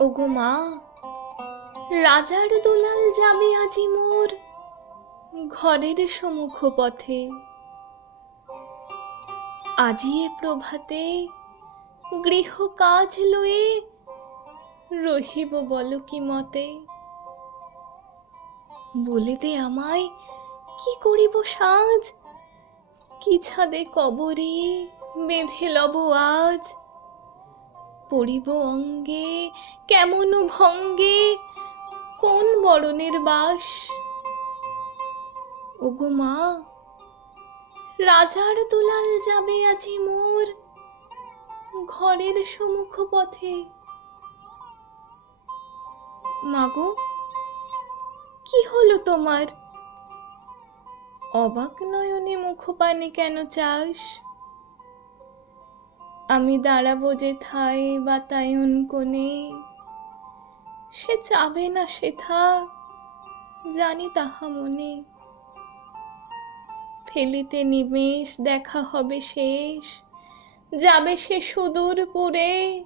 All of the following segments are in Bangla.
ওগো মা, রাজার দোলাল যাবে আজি মোর ঘরের সম্মুখ পথে আজি এ প্রভাতে গৃহ কাজ লয়ে রহিব বল কি মতে? বলে দে আমায় কি করিব সাজ? কি ছাদে কবরে বেঁধে লব আজ? পড়িব অঙ্গে কেমন ভঙ্গে, কোন বরণের বাস? ওগো মা, রাজার দুলাল যাবে আজি মোর ঘরের সম্মুখ পথে মাগো, কি হলো তোমার? অবাক নয়নে মুখপানে কেন চাস? আমি দাঁড়াবো যে থাই বাতায়ন কোণে। সে চাবে না সে সেথা জানি তাহা মনে। ফেলিতে নিমেষ দেখা হবে শেষ, যাবে সে সুদূর পুরে।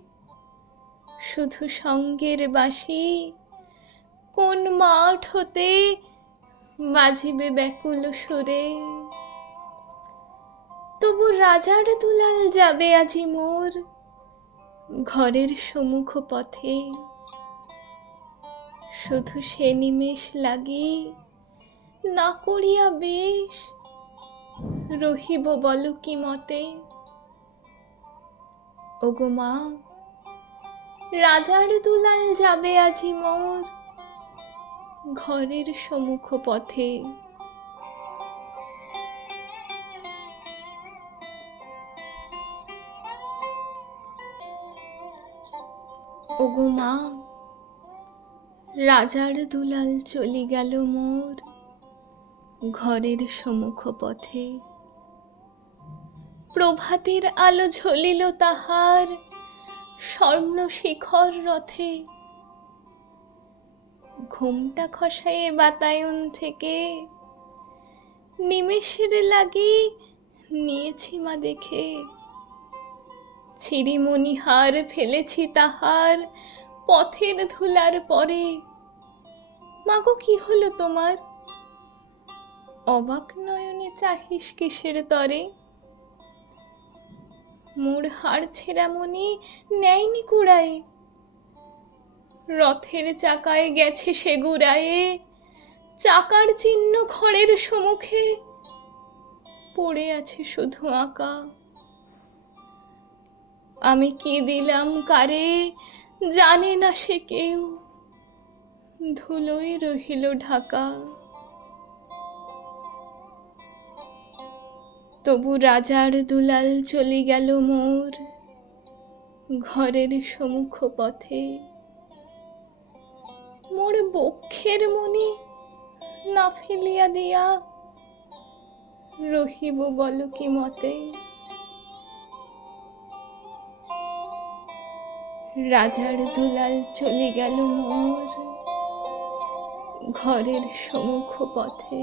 শুধু সঙ্গের বাসি, কোন মাঠ হতে বাজিবে ব্যাকুল সুরে। তবু রাজার দুলাল যাবে আজি মোর ঘরের সম্মুখ পথে। শুধু সে নিমেষ লাগি না করিয়া বেশ রহিব বল কি মতে? ওগো মা, রাজার দুলাল যাবে আজি মোর ঘরের সম্মুখ পথে। ওগো মা, রাজার দুলাল চলি গেল মোর ঘরের সম্মুখ পথে প্রভাতের আলো ঝলিল তাহার স্বর্ণ শিখর রথে। ঘুমটা খসায়ে বাতায়ন থেকে নিমেষের লাগি নিয়েছি মা দেখে। ছিরিমণিহার ফেলেছি তাহার পথের ধুলার পরে। মাগো, কি হলো তোমার? অবাক নয়নে চাহিস কিসের তরে? মোর হাড় ছেঁড়ামণি নেয়নি কুড়ায়। রথের চাকায় গেছে সে গুড়ায়ে, চাকার চিহ্ন ঘরের সমুখে পড়ে আছে শুধু আঁকা। আমি কি দিলাম কারে? জানে না সে কেউ। ধুলোয় রহিল ঢাকা। তবু রাজার দুলাল চলে গেল মোর ঘরের সমুখ পথে মোর বক্ষের মনি না ফেলিয়া দিয়া রহিব বল কি মতে? রাজার দুলাল চলে গেল মোর ঘরের সমুখ পথে